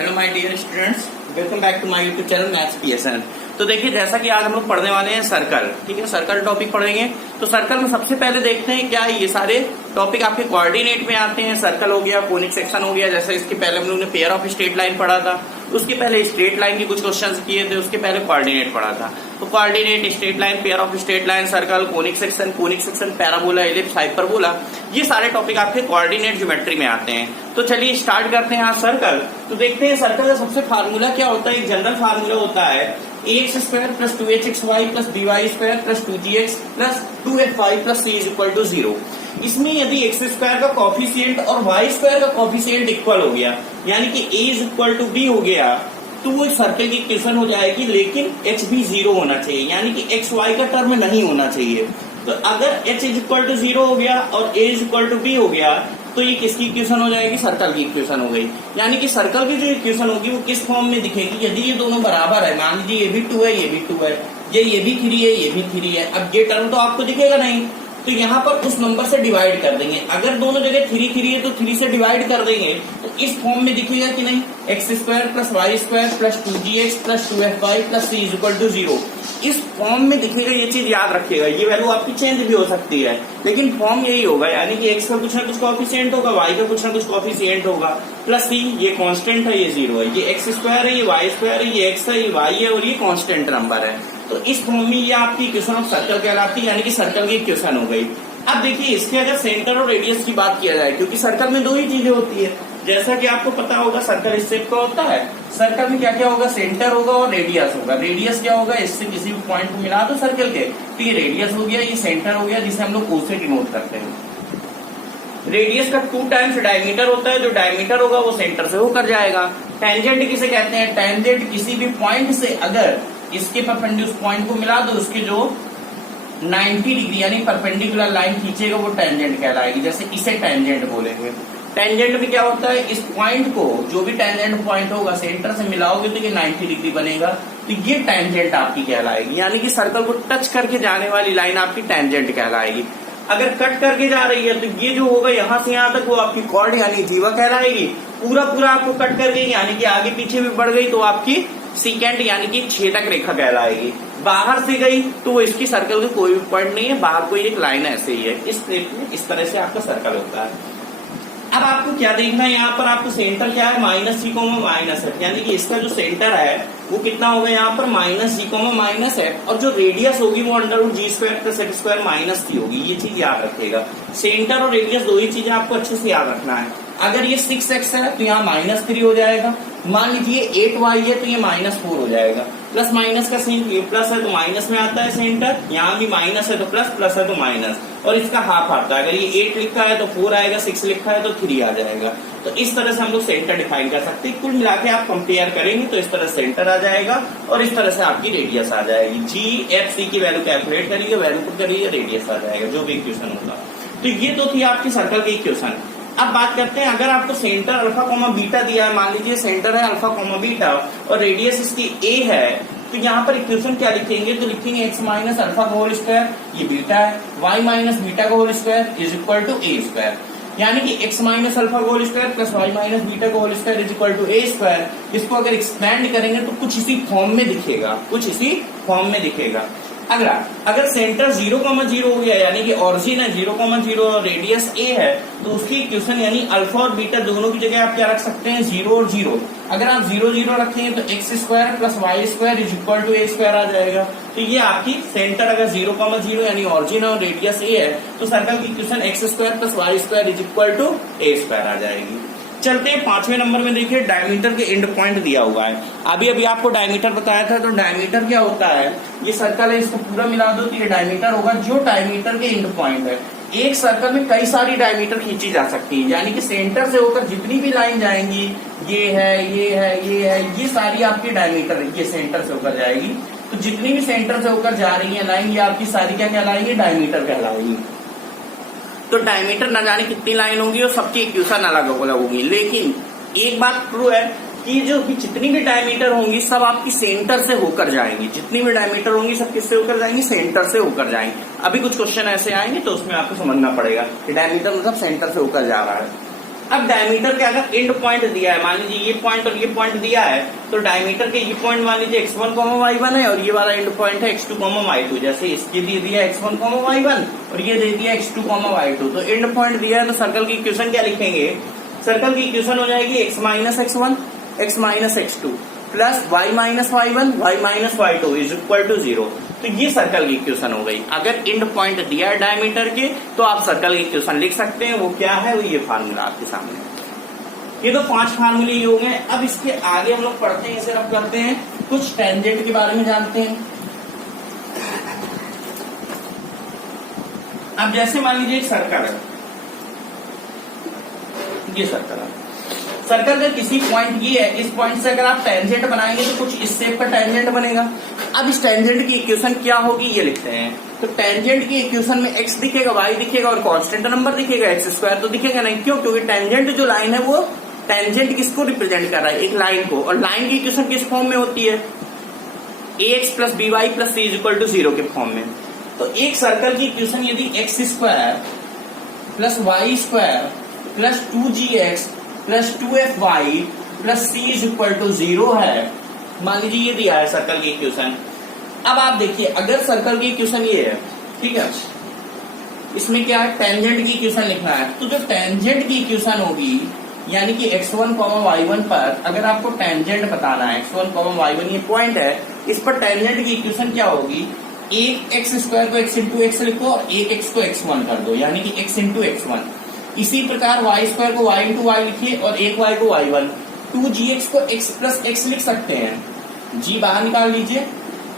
Hello my dear students, welcome back to my YouTube channel maths PSN. तो देखिए, जैसा कि आज हम लोग पढ़ने वाले हैं सर्कल, ठीक है, सर्कल टॉपिक पढ़ेंगे। तो सर्कल में सबसे पहले देखते हैं क्या ये सारे टॉपिक आपके कोऑर्डिनेट में आते हैं। सर्कल हो गया, कोनिक सेक्शन हो गया, जैसे इसके पहले हम लोग ने पेयर ऑफ स्ट्रेट लाइन पढ़ा था, उसके पहले स्ट्रेट लाइन के कुछ क्वेश्चंस किए थे, उसके पहले कोऑर्डिनेट पढ़ा था। तो coordinate, straight line, pair of straight line, circle, conic section, parabola, ellipse, hyperbola, ये सारे टॉपिक आपके कोऑर्डिनेट ज्योमेट्री में आते हैं। तो चलिए स्टार्ट करते हैं आज सर्कल। तो देखते हैं सर्कल का सबसे फार्मूला क्या होता है। एक जनरल फार्मूला होता है ax square plus 2hxy plus dy square plus 2gx plus 2fy plus c is equal to 0। इसमें यदि एक्स स्क्वायर का कॉफिशिएंट और वाई स्क्वायर का कॉफिशिएंट इक्वल हो गया, यानी कि a is equal to b हो गया, तो वो सर्कल की इक्वेशन हो जाएगी। लेकिन h भी 0 होना चाहिए, यानी कि x y का टर्म नहीं होना चाहिए। तो अगर h इज इक्वल टू 0 हो गया और a is equal to b हो गया, तो ये किसकी इक्वेशन हो जाएगी? सर्कल की इक्वेशन हो गई। यानी कि सर्कल की जो इक्वेशन होगी वो किस फॉर्म में दिखेगी? यदि ये दोनों बराबर है, मान लीजिए ये भी 2 है, ये भी 2 है, ये भी 3 है, ये भी 3 है, अब ये टर्म तो आपको दिखेगा नहीं, तो यहाँ पर उस नंबर से डिवाइड कर देंगे। अगर दोनों जगह 3 है तो 3 से डिवाइड कर देंगे, तो इस फॉर्म में दिखेगा कि नहीं? X square plus Y square plus 2gx plus 2fy plus c is equal to 0। इस फॉर्म में दिखेगा। ये चीज याद रखिएगा, ये वैल्यू आपकी चेंज भी हो सकती है, लेकिन फॉर्म यही होगा। यानी कि x का कुछ ना कुछ कॉफिशिएंट होगा, y का कुछ ना कुछ कॉफिशिएंट होगा, प्लस c, ये कांस्टेंट है, ये 0 है, ये एक्स स्क्वायर है, ये वाई स्क्वायर है, ये x है, ये y है और ये कांस्टेंट नंबर है। तो इस फॉर्म में ये आपकी इक्वेशन ऑफ सर्कल कहलाती है, यानी कि सर्कल की इक्वेशन हो गई। अब देखिए, इसके अगर सेंटर और रेडियस की बात किया जाए, क्योंकि सर्कल में दो ही चीजें होती है, जैसा कि आपको पता होगा सर्कल इस शेप का होता है। सर्कल में क्या क्या होगा? सेंटर होगा और रेडियस होगा। रेडियस क्या होगा? इससे किसी भी पॉइंट को मिला दो सर्कल के, तो ये रेडियस हो गया, ये सेंटर हो गया, जिसे हम लोग ओ से डिनोट करते हैं। रेडियस का 2 टाइम्स डायमीटर होता है, जो डायमीटर होगा वो सेंटर से होकर जाएगा। टेंजेंट किसे कहते हैं? टेंजेंट किसी भी पॉइंट से अगर इसके परपेंडिकुलर पॉइंट को मिला दो, उसके जो 90 डिग्री यानी परपेंडिकुलर लाइन खींचेगा वो टेंजेंट कहलाएगी। जैसे इसे टेंजेंट बोलेंगे। टेंजेंट में क्या होता है? इस पॉइंट को, जो भी टेंजेंट पॉइंट होगा, सेंटर से मिलाओगे तो ये 90 डिग्री बनेगा, तो ये टेंजेंट आपकी कहलाएगी। यानी कि सर्कल को टच करके जाने वाली लाइन आपकी टेंजेंट कहलाएगी। अगर कट करके जा रही है तो ये जो होगा यहाँ से यहाँ तक, वो आपकी कॉर्ड यानी जीवा कहलाएगी। पूरा आपको कट कर गई, यानी कि आगे पीछे भी बढ़ गई, तो आपकी सीकेंट यानी कि छेदक रेखा कहलाएगी। बाहर से गई तो वो इसकी सर्कल के कोई भी पॉइंट नहीं है, बाहर कोई एक लाइन ऐसे ही है। इस तरह से आपका सर्कल होता है। अब आपको क्या देखना है? यहाँ पर आपको सेंटर क्या है? Minus G comma minus F, यानी कि इसका जो सेंटर है वो कितना होगा? यहाँ पर minus G comma minus F, और जो रेडियस होगी वो under root G square plus F square minus C होगी। ये चीज याद रखिएगा। सेंटर और रेडियस दो ही चीजें आपको अच्छे से याद रखना है। अगर ये 6x है तो यहाँ -3 हो जाएगा। मान लीजिए 8y है तो ये -4 हो जाएगा। प्लस माइनस का सेंटर, ये प्लस है तो माइनस में आता है सेंटर, यहाँ भी माइनस है तो प्लस, प्लस है तो माइनस, और इसका हाफ आता है। अगर ये 8 लिखा है तो 4 आएगा, 6 लिखा है तो 3 आ जाएगा। तो इस तरह से हम लोग सेंटर डिफाइन कर सकते हैं। कुल मिला के आप कंपेयर करेंगे तो इस तरह सेंटर आ जाएगा और इस तरह से आपकी रेडियस आ जाएगी। जी एफ सी की वैल्यू कैलकुलेट करिए, वैल्यू पुट करिए, रेडियस आ जाएगा, जो भी इक्वेशन होगा। तो ये तो थी आपकी सर्कल की इक्वेशन। अब बात करते हैं, अगर आपको सेंटर अल्फा कोमा बीटा दिया है, मान लीजिए सेंटर है अल्फा कोमा बीटा और रेडियस इसकी ए है, तो यहाँ पर इक्वेशन क्या लिखेंगे? तो लिखेंगे एक्स माइनस अल्फा का होल स्क्वायर, ये बीटा है, वाई माइनस बीटा का whole square is equal to A square. यानी कि एक्स माइनस अल्फा का whole square plus Y minus beta का whole square is equal to A square. इसको अगर एक्सपेंड करेंगे तो कुछ इसी फॉर्म में दिखेगा, कुछ इसी फॉर्म में दिखेगा। अगर सेंटर 0,0 हो गया, यानी कि ऑरिजिन है 0,0 और रेडियस ए है, तो उसकी इक्वेशन यानी अल्फा और बीटा दोनों की जगह आप क्या रख सकते हैं? 0 और 0। अगर आप 0, 0 रखेंगे तो X square plus Y square is equal to A square आ जाएगा। तो ये आपकी सेंटर अगर 0,0 यानी ऑरिजिन और रेडियस ए है, तो सर्कल की equation X square plus Y square is equal to A square आ जाएगी। चलते हैं 5वें नंबर में। देखिए, डायमीटर के एंड पॉइंट दिया हुआ है। अभी आपको डायमीटर बताया था। तो डायमीटर क्या होता है? ये सर्कल है, इसको पूरा मिला दो तो ये डायमीटर होगा, जो डायमीटर के एंड पॉइंट है। एक सर्कल में कई सारी डायमीटर खींची जा सकती है, यानी कि सेंटर से होकर जितनी भी लाइन जाएंगी, ये है, ये है, ये है, ये सारी आपकी डायमीटर, ये सेंटर से होकर जाएगी। तो जितनी भी सेंटर से होकर जा रही है लाइन, ये आपकी सारी क्या कहलाएगी? डायमीटर कहलाएगी। तो डायमीटर न जाने कितनी लाइन होंगी और सबकी इक्वेशन अलग अलग होगी, लेकिन एक बात ट्रू है कि जितनी भी डायमीटर होंगी सब आपकी सेंटर से होकर जाएंगी। जितनी भी डायमीटर होंगी सब किससे होकर जाएंगी? सेंटर से होकर जाएंगी। अभी कुछ क्वेश्चन ऐसे आएंगे तो उसमें आपको समझना पड़ेगा कि डायमीटर मतलब सेंटर से होकर जा रहा है। अब डायमीटर के अगर एंड पॉइंट दिया है, मान लीजिए ये पॉइंट और ये पॉइंट दिया है, तो डायमीटर के ये पॉइंट मान लीजिए x1, y1 है और ये वाला एंड पॉइंट है x2, y2। जैसे इसके दे दिया x1, y1 और ये दे दिया x2, y2। तो एंड पॉइंट दिया है तो सर्कल की इक्वेशन क्या लिखेंगे? सर्कल की इक्वेशन हो जाएगी x minus x1, x minus x2 plus y minus y1, y minus y2 is equal to 0। तो ये सर्कल की इक्वेशन हो गई। अगर एंड पॉइंट दिया है डायमीटर के तो आप सर्कल की इक्वेशन लिख सकते हैं। वो क्या है? वो ये फार्मूला आपके सामने। ये तो 5 फार्मूले ही हो गए। अब इसके आगे हम लोग पढ़ते हैं, इसे रब करते हैं, कुछ टेंजेंट के बारे में जानते हैं। अब जैसे मान लीजिए एक सर्कल है, ये सर्कल है। सर्कल का किसी पॉइंट ये है, इस पॉइंट से अगर आप टेंजेंट बनाएंगे तो कुछ इस शेप का टेंजेंट बनेगा। अब इस टेंजेंट की इक्वेशन क्या होगी ये लिखते हैं। तो टेंजेंट की इक्वेशन में x दिखेगा, y दिखेगा और कांस्टेंट नंबर दिखेगा। x² तो दिखेगा नहीं, क्यों? क्योंकि टेंजेंट जो लाइन है वो टेंजेंट किसको रिप्रेजेंट कर रहा है? एक लाइन को। और लाइन की इक्वेशन किस फॉर्म में होती है? ax plus by plus c is equal to 0 के फॉर्म में। तो एक सर्कल की इक्वेशन यदि x² plus y² plus 2gx plus 2fy plus c is equal to 0 है, मान लीजिए ये दिया है सर्कल की इक्वेशन। अब आप देखिए, अगर सर्कल की इक्वेशन ये है, ठीक है, इसमें क्या है? टेंजेंट की इक्वेशन लिखना है। तो जो टेंजेंट की इक्वेशन होगी, यानी कि x1, y1 पर अगर आपको टेंजेंट बताना है, x1, y1 ये पॉइंट है, इस पर टेंजेंट की इक्वेशन क्या होगी? एक x² को x इंटू एक्स लिखो और एक x को x1 कर दो, यानी कि x इंटू x1। इसी प्रकार y² को y इंटू वाई लिखिए और एक y को y1। 2gx को x प्लस x लिख सकते हैं, g बाहर निकाल लीजिए,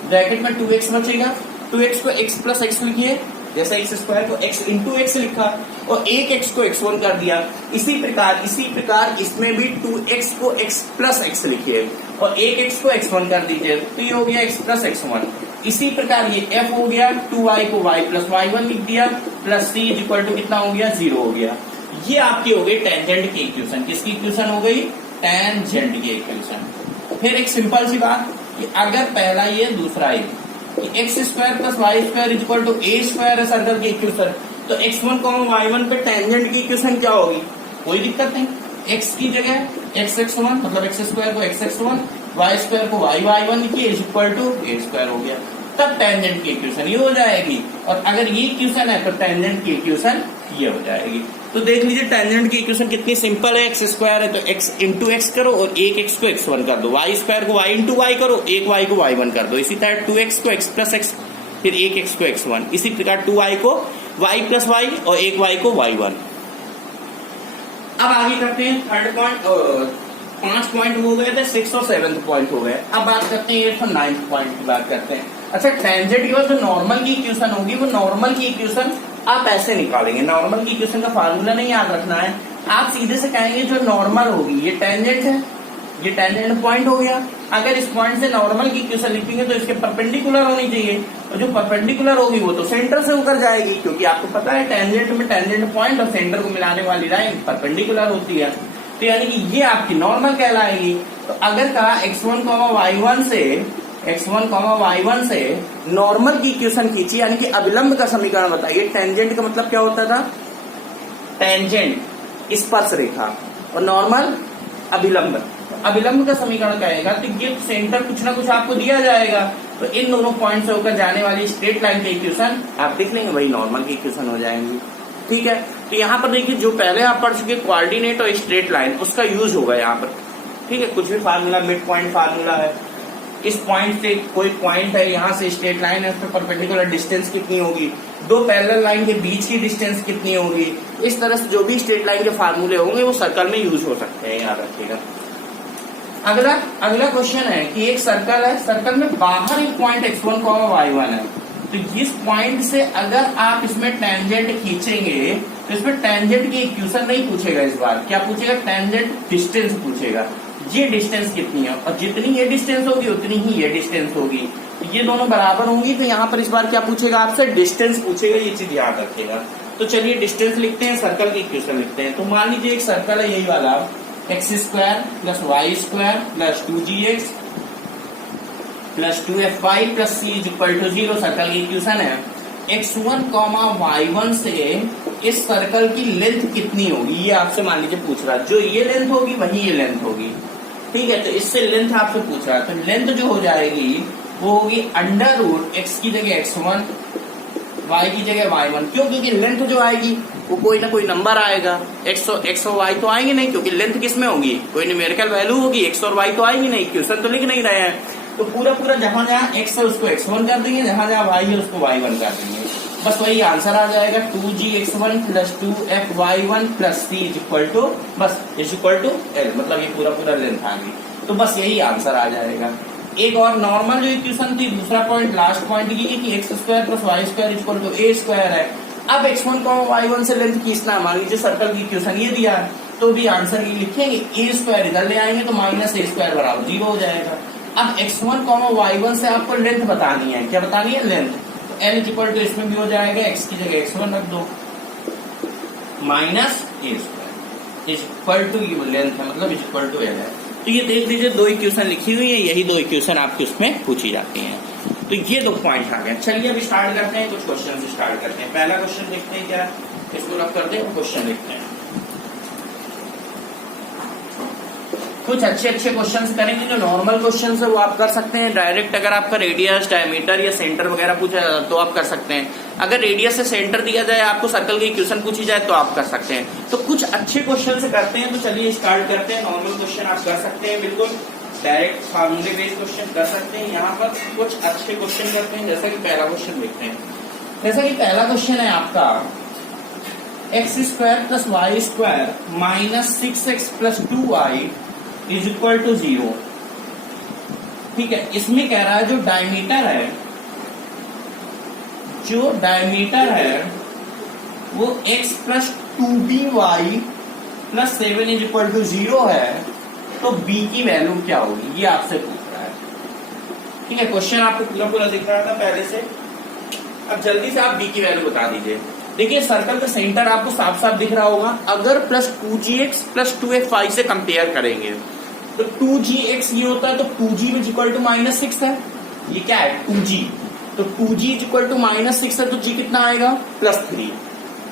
ब्रैकेट में 2x बचेगा। 2x को x प्लस x लिखिए, जैसे x² को x इंटू एक्स लिखा और एक x को x1 कर दिया। इसी प्रकार इसमें भी 2x को x प्लस x लिखिए और एक x को x1 कर दीजिए, तो ये हो गया x प्लस x1। इसी प्रकार ये f हो गया, 2y को y प्लस y1 लिख दिया plus c is equal to कितना हो गया? 0 हो गया। ये आपकी हो गई टेंजेंट की इक्वेशन। किसकी इक्वेशन हो गई? टेंजेंट की इक्वेशन। फिर एक सिंपल सी बात कि अगर पहला ये दूसरा ये x² plus y² is equal to a² है सर्कल की इक्वेशन, तो x1, y1 पे टेंजेंट की इक्वेशन क्या होगी? कोई दिक्कत नहीं, x की जगह x(x1) मतलब x² को x(x1), y² को y(y1) लिखिए इज इक्वल टू a² हो गया। तब टेंजेंट की इक्वेशन ये हो जाएगी। और अगर ये इक्वेशन है तो टेंजेंट की इक्वेशन ये हो जाएगी। तो देख लीजिए टेंजेंट की इक्वेशन कितनी सिंपल है। x² है तो x इंटू एक्स करो और एक x को x1 कर दो, y² को y इंटू वाई करो, एक y को y1 कर दो। इसी तरह 2x को x प्लस x, फिर एक x को x1। इसी प्रकार 2y को y प्लस y और एक y को y1। अब आगे करते हैं थर्ड पॉइंट। 5 पॉइंट हो गए थे, 6 और 7th पॉइंट हो गए। अब बात करते हैं 8th और 9th पॉइंट की बात करते हैं। अच्छा, टेंजेंट की जो नॉर्मल की इक्वेशन होगी, वो नॉर्मल की इक्वेशन आप ऐसे निकालेंगे। नॉर्मल की इक्वेशन का फार्मूला नहीं याद रखना है, आप सीधे से कहेंगे जो नॉर्मल होगी, ये टेंजेंट है, ये टेंजेंट पॉइंट हो गया। अगर इस पॉइंट से नॉर्मल की इक्वेशन लिखेंगे तो इसके परपेंडिकुलर होनी चाहिए, और जो परपेंडिकुलर होगी वो तो सेंटर से होकर जाएगी, क्योंकि आपको पता है टेंजेंट में टेंजेंट पॉइंट और सेंटर को मिलाने वाली लाइन परपेंडिकुलर होती है। तो यानी कि ये आपकी नॉर्मल कहलाएगी। तो अगर कहा x1, y1 से नॉर्मल की इक्वेशन खींची, यानी कि अभिलंब का समीकरण बताइए। टेंजेंट का मतलब क्या होता था? टेंजेंट स्पर्श रेखा और नॉर्मल अभिलंब। अभिलंब का समीकरण कहेगा तो ये सेंटर कुछ ना कुछ आपको दिया जाएगा, तो इन दोनों पॉइंट से होकर जाने वाली स्ट्रेट लाइन की इक्वेशन आप देख लेंगे, वही नॉर्मल की इक्वेशन हो जाएंगी। ठीक है, तो यहाँ पर देखिए जो पहले आप पढ़ चुके कोऑर्डिनेट और स्ट्रेट लाइन, उसका यूज होगा यहाँ पर। ठीक है, कुछ भी फार्मूला, मिड पॉइंट फार्मूला है, इस पॉइंट से कोई पॉइंट है, यहाँ से स्ट्रेट लाइन है, उस पर परपेंडिकुलर डिस्टेंस कितनी होगी, दो पैरेलल लाइन के बीच की डिस्टेंस कितनी होगी। इस तरह से जो भी स्ट्रेट लाइन के फार्मूले होंगे वो सर्कल में यूज हो सकते हैं, याद रखिएगा। अगला क्वेश्चन है कि एक सर्कल है, सर्कल में बाहर एक पॉइंट x1, y1 है, तो इस पॉइंट से अगर आप इसमें टेंजेंट खींचेंगे तो इसमें टेंजेंट की इक्वेशन नहीं पूछेगा, इस बार क्या पूछेगा? टेंजेंट डिस्टेंस पूछेगा। ये डिस्टेंस कितनी है, और जितनी ये डिस्टेंस होगी उतनी ही ये डिस्टेंस होगी, तो ये दोनों बराबर होंगी। तो यहाँ पर इस बार क्या पूछेगा आपसे? डिस्टेंस पूछेगा, ये चीज याद रखिएगा। तो चलिए डिस्टेंस लिखते हैं, सर्कल की इक्वेशन लिखते हैं। तो मान लीजिए एक सर्कल है यही वाला, x² plus y² plus 2gx plus 2fy plus c is equal to 0 circle की इक्वेशन है। x1, y1 से इस सर्कल की लेंथ कितनी होगी, ये आपसे मान लीजिए पूछ रहा है। जो ये लेंथ होगी वही ये लेंथ होगी, ठीक है। तो इससे लेंथ आपसे पूछ रहा है, तो लेंथ जो हो जाएगी वो होगी अंडर रूट एक्स की जगह x1, y की जगह y1। क्यों? क्योंकि लेंथ जो आएगी वो कोई ना कोई नंबर आएगा, x और y तो आएंगे नहीं, क्योंकि लेंथ किस में होगी, कोई न्यूमेरिकल वैल्यू होगी, x और y तो आएंगी नहीं, क्वेश्चन तो लिख नहीं रहे हैं। तो पूरा पूरा जहां जहां x है उसको x1 कर देंगे, जहां जहां y है उसको y1 कर देंगे, बस वही आंसर आ जाएगा। 2gx1 + 2fy1 + c बस L, मतलब ये पूरा पूरा लेंथ आ गई। तो बस यही आंसर आ जाएगा। एक और नॉर्मल जो इक्वेशन थी, दूसरा पॉइंट, लास्ट पॉइंट की कि x² + y² = a² है। अब x1, y1 से लेंथ खींचना, मान लीजिए सर्कल की इक्वेशन ये दिया है, तो भी आंसर ये लिखेंगे a² इधर ले आएंगे तो -a² बराबर 0 हो जाएगा। अब x1, y1 से आपको लेंथ बतानी है, क्या बतानी है, लेंथ। तो L = इसमें भी हो जाएगा, x की जगह x1 रख दो, -a² ये लेंथ है, मतलब L है। तो ये देख लीजिए 2 इक्वेशन लिखी हुई है, यही 2 इक्वेशन आपकी उसमें पूछी जाती हैं। तो ये 2 पॉइंट आ गए। चलिए अब स्टार्ट करते हैं, कुछ क्वेश्चन से स्टार्ट करते हैं। पहला क्वेश्चन देखते हैं, क्या इसको रख करते हैं, क्वेश्चन लिखते हैं। कुछ अच्छे क्वेश्चंस करेंगे, जो नॉर्मल क्वेश्चंस है वो आप कर सकते हैं डायरेक्ट। अगर आपका रेडियस, डायमीटर या सेंटर वगैरह पूछा जाए तो आप कर सकते हैं। अगर रेडियस से सेंटर दिया जाए, आपको सर्कल की इक्वेशन पूछी जाए तो आप कर सकते हैं। तो कुछ अच्छे क्वेश्चन से करते हैं, तो चलिए स्टार्ट करते हैं। नॉर्मल क्वेश्चन आप कर सकते हैं, बिल्कुल डायरेक्ट फार्मूले बेस्ड क्वेश्चन कर सकते हैं। यहाँ पर कुछ अच्छे क्वेश्चन करते हैं, जैसा कि पहला क्वेश्चन देखते हैं। जैसा कि पहला क्वेश्चन है आपका, x² + y² - 6x + 2y = 0। ठीक है, इसमें कह रहा है जो डायमीटर है वो x + 2by + 7 = 0 है, तो b की वैल्यू क्या होगी, ये आपसे पूछ रहा है। ठीक है, क्वेश्चन आपको पूरा पूरा दिख रहा था पहले से। अब जल्दी से आप b की वैल्यू बता दीजिए। देखिए सर्कल का सेंटर आपको साफ साफ दिख रहा होगा। अगर +2gx + 2fy से कंपेयर करेंगे तो 2gx ये होता है, तो 2g = -6 है। ये क्या है, 2g, तो 2g = -6 है, तो g कितना आएगा, +3,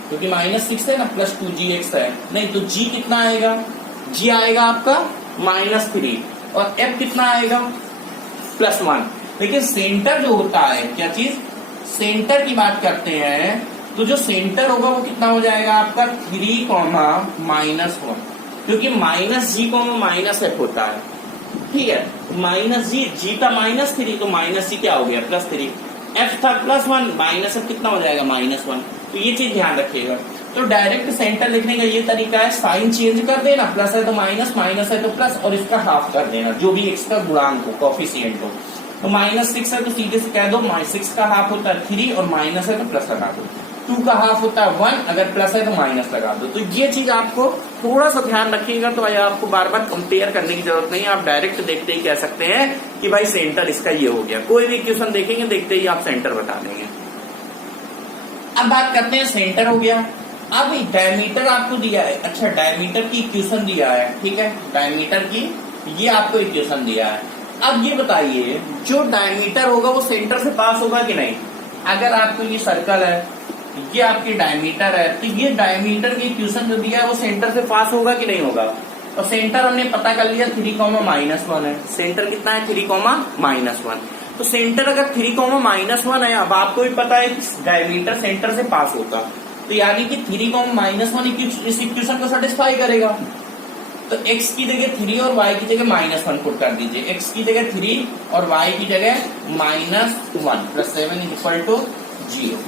क्योंकि -6 है ना, + 2gx है। नहीं तो g कितना आएगा, g आएगा आपका -3, और f कितना आएगा, +1। लेकिन सेंटर जो होता है, क्या चीज, सेंटर की बात करते हैं, तो जो सेंटर होगा वो कितना हो जाएगा आपका 3, -1, क्योंकि -g, -f होता है। ठीक है, -g का -3, तो -g क्या हो गया, +3, f था +1, -f कितना हो जाएगा, -1। तो ये चीज ध्यान रखिएगा। तो डायरेक्ट सेंटर लिखने का ये तरीका है, साइन चेंज कर देना, प्लस है तो माइनस, माइनस है तो प्लस, और इसका हाफ कर देना, जो भी x का गुणांक हो, कोफिशिएंट हो। तो -6 है तो सीधे से कह दो 6 का हाफ होता है 3, और माइनस है तो प्लस लगा दो। 2 का हाफ होता है 1, अगर प्लस है तो माइनस लगा दो। तो ये चीज आपको थोड़ा सा ध्यान रखिएगा। तो आपको बार बार कंपेयर करने की जरूरत नहीं है, आप डायरेक्ट देखते ही कह सकते हैं कि भाई सेंटर इसका ये हो गया। कोई भी इक्वेशन देखेंगे, देखते ही आप सेंटर बता देंगे। अब बात करते हैं, सेंटर हो गया। अब डायमीटर आपको दिया है, अच्छा डायमीटर की इक्वेशन दिया है, ठीक है, डायमीटर की ये आपको इक्वेशन दिया है। अब ये बताइए, जो डायमीटर होगा वो सेंटर से पास होगा कि नहीं। अगर आपको ये सर्कल है, ये आपकी डायमीटर है, तो ये डायमीटर की इक्वेशन जो दिया है वो सेंटर से पास होगा कि नहीं होगा। और सेंटर हमने पता कर लिया 3, -1 है। सेंटर कितना है, 3, -1। तो सेंटर अगर 3, -1 है, अब आपको भी पता है कि डायमीटर सेंटर से पास होगा, तो यानी कि 3, -1 इस इक्वेशन को सेटिस्फाई करेगा। तो x की जगह 3 और y की जगह -1 पुट कर दीजिए। x की जगह 3 और y की जगह -1 + 7 = 0।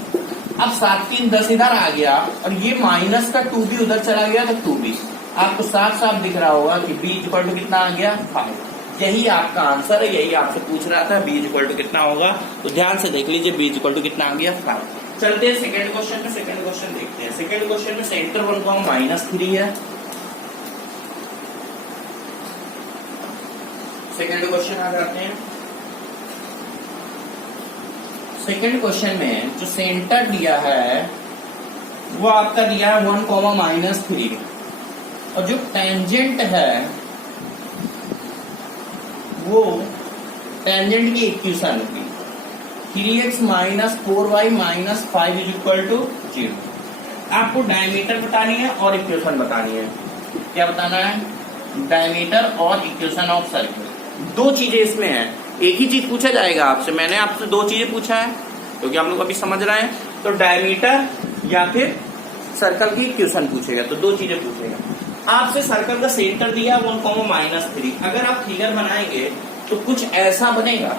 अब 7, 3, 10 इधर आ गया, और ये माइनस का 2 भी उधर चला गया, तो 2 भी आपको साफ साफ दिख रहा होगा कि b = कितना आ गया, 5। यही आपका आंसर है, यही आपसे पूछ रहा था, b = कितना होगा। तो ध्यान से देख लीजिए, b = कितना आ गया, 5। चलते हैं सेकंड क्वेश्चन में। सेकंड क्वेश्चन देखते हैं। सेकंड क्वेश्चन में सेंटर 1, -3 है। सेकंड क्वेश्चन आ जाते हैं। सेकंड क्वेश्चन में जो सेंटर दिया है वो आपका दिया है 1, -3, और जो टेंजेंट है वो टेंजेंट की इक्वेशन की 3x - 4y - 5 = 0। आपको डायमीटर बतानी है और इक्वेशन बतानी है। क्या बताना है? डायमीटर और इक्वेशन ऑफ सर्कल। दो चीजें इसमें हैं, एक ही चीज पूछा जाएगा आपसे। मैंने आपसे दो चीजें पूछा है क्योंकि हम लोग अभी समझ रहे हैं। तो डायमीटर या फिर सर्कल की इक्वेशन पूछेगा, तो दो चीजें पूछेगा। आपसे सर्कल का सेंटर दिया 1,-3। अगर आप फिगर बनाएंगे तो कुछ ऐसा बनेगा।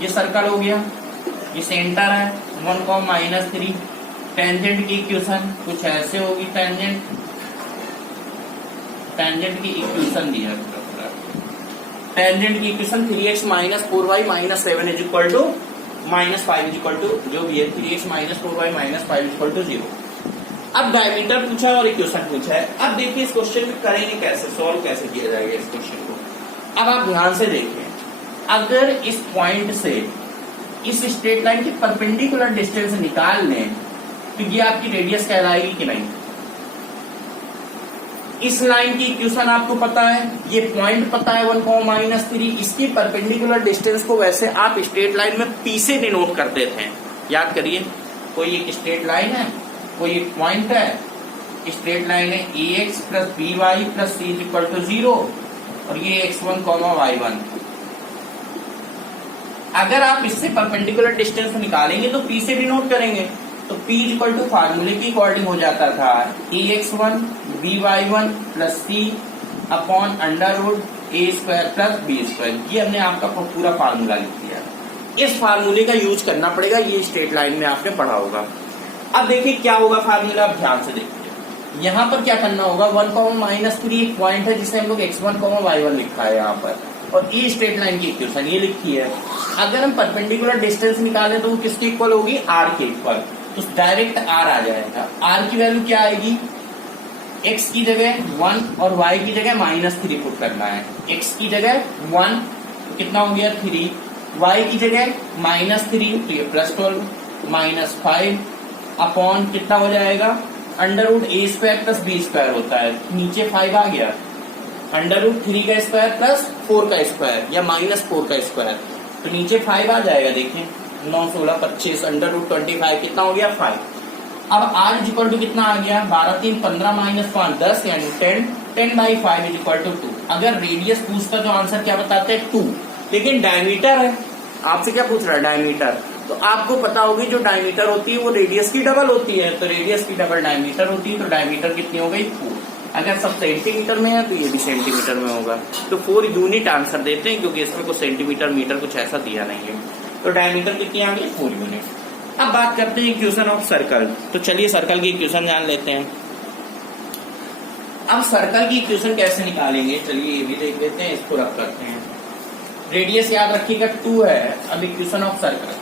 ये सर्कल हो गया, ये सेंटर है 1,-3। टेंजेंट की इक्वेशन कुछ ऐसे होगी। टेंजेंट की इक्वेशन दिया है। टेंजेंट की इक्वेशन 3x - 4y - 7 = -5 जो भी है 3x - 4y - 5 = 0। अब डायमीटर पूछा और इक्वेशन पूछा है। अब देखिए इस क्वेश्चन में करेंगे कैसे, सॉल्व कैसे किया जाएगा इस क्वेश्चन को। अब आप ध्यान से देखिए, अगर इस पॉइंट से इस स्ट्रेट लाइन की परपेंडिकुलर डिस्टेंस निकाल लें तो ये आपकी रेडियस कहलाएगी कि नहीं। इस लाइन की इक्वेशन आपको पता है, ये पॉइंट पता है 1,-3। इसकी परपेंडिकुलर डिस्टेंस को वैसे आप स्ट्रेट लाइन में P से डिनोट करते थे। याद करिए, कोई एक स्ट्रेट लाइन है, कोई एक पॉइंट है, स्ट्रेट लाइन है ax + by + c = 0 और ये x1, y1। अगर आप इससे परपेंडिकुलर डिस्टेंस निकालेंगे तो P से डिनोट करेंगे, तो P = फार्मूले की अकॉर्डिंग हो जाता था ax1 by1 + c upon √a² + b²। ये हमने आपका पूरा फार्मूला लिख दिया। इस फार्मूले का यूज करना पड़ेगा, ये स्ट्रेट लाइन में आपने पढ़ा होगा। अब देखिए क्या होगा फार्मूला, आप ध्यान से देखिए। यहाँ पर क्या करना होगा, 1,-3 एक पॉइंट है जिसे हम लोग x1, y1 लिखा है यहाँ पर, और ये स्ट्रेट लाइन की इक्वेशन ये लिखी है। अगर हम परपेंडिकुलर डिस्टेंस निकालें तो वो किसके इक्वल होगी, r के इक्वल। तो डायरेक्ट r आ जाएगा। r की वैल्यू क्या आएगी, x की जगह 1 और y की जगह -3 पुट करना है। x की जगह 1 तो कितना हो गया 3, y की जगह -3 तो ये +12 -5 अपॉन कितना हो जाएगा √a² + b² होता है। नीचे 5 आ गया, √3 का स्क्वायर + 4 का स्क्वायर या -4 का स्क्वायर, तो नीचे 5 आ जाएगा। देखिए 9, 16, 25 √25 कितना हो गया 5। अब r = कितना आ गया 12, 3, 15 -5 10 यानी 10। 10/5 = 2। अगर रेडियस पूछता तो आंसर क्या बताते हैं 2, लेकिन डायमीटर है, आपसे क्या पूछ रहा है डायमीटर, तो आपको पता होगी जो डायमीटर होती है वो रेडियस की डबल होती है, तो रेडियस की डबल डायमीटर होती है। तो डायमीटर कितनी हो गई 4। अगर सब सेंटीमीटर में है तो ये भी सेंटीमीटर में होगा, तो 4 यूनिट आंसर देते हैं क्योंकि इसमें कुछ सेंटीमीटर मीटर कुछ ऐसा दिया नहीं है। तो डायमीटर कितनी आ गई 4 यूनिट। अब बात करते हैं इक्वेशन ऑफ सर्कल। तो चलिए सर्कल की इक्वेशन जान लेते हैं। अब सर्कल की इक्वेशन कैसे निकालेंगे, चलिए ये भी देख लेते हैं। इसको रख करते हैं, रेडियस याद रखिएगा 2 है। अब इक्वेशन ऑफ सर्कल,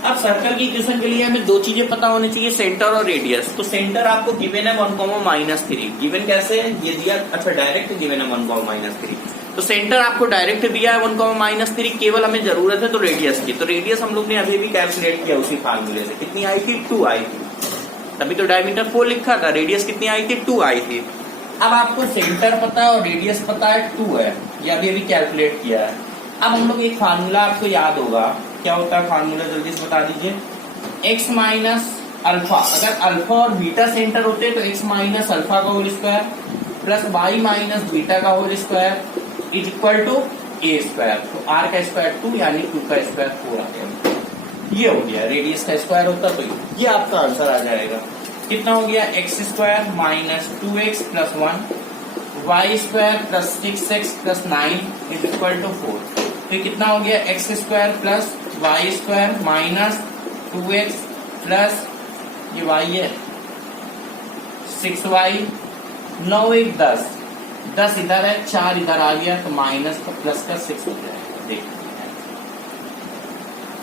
अब सर्कल की इक्वेशन के लिए हमें दो चीजें पता होनी चाहिए, सेंटर और रेडियस। तो सेंटर आपको गिवन है 1,-3। गिवन कैसे है, ये दिया, अच्छा डायरेक्ट गिवन है 1,-3। तो सेंटर आपको डायरेक्ट दिया है 1,-3, केवल हमें जरूरत है तो रेडियस की। तो रेडियस हम लोग ने अभी भी कैलकुलेट किया उसी फार्मूले से, कितनी आई थी 2 आई थी। तभी तो डायमीटर 4 लिखा था, रेडियस कितनी आई थी 2 आई थी। अब आपको सेंटर पता है और रेडियस पता है 2 है, ये अभी कैलकुलेट किया है। अब हम लोग एक फार्मूला आपको याद होगा, क्या होता है फार्मूला जल्दी से बता दीजिए। x - अल्फा, अगर अल्फा और बीटा सेंटर होते तो x - अल्फा का whole square plus y - beta का होल स्क्वायर = a²। तो r का स्क्वायर 2 यानी 2 का स्क्वायर 4 आ गया। ये हो गया, रेडियस का स्क्वायर होता तो ये आपका आंसर आ जाएगा। कितना हो गया x² - 2x + 1 y² + 6x + 9 = 4। तो कितना हो गया x² + y² - 2x प्लस ये y है 6y 9 1 10 10 इधर है 4 इधर आ गया, तो माइनस का प्लस का 6 हो जाएगा। देखिए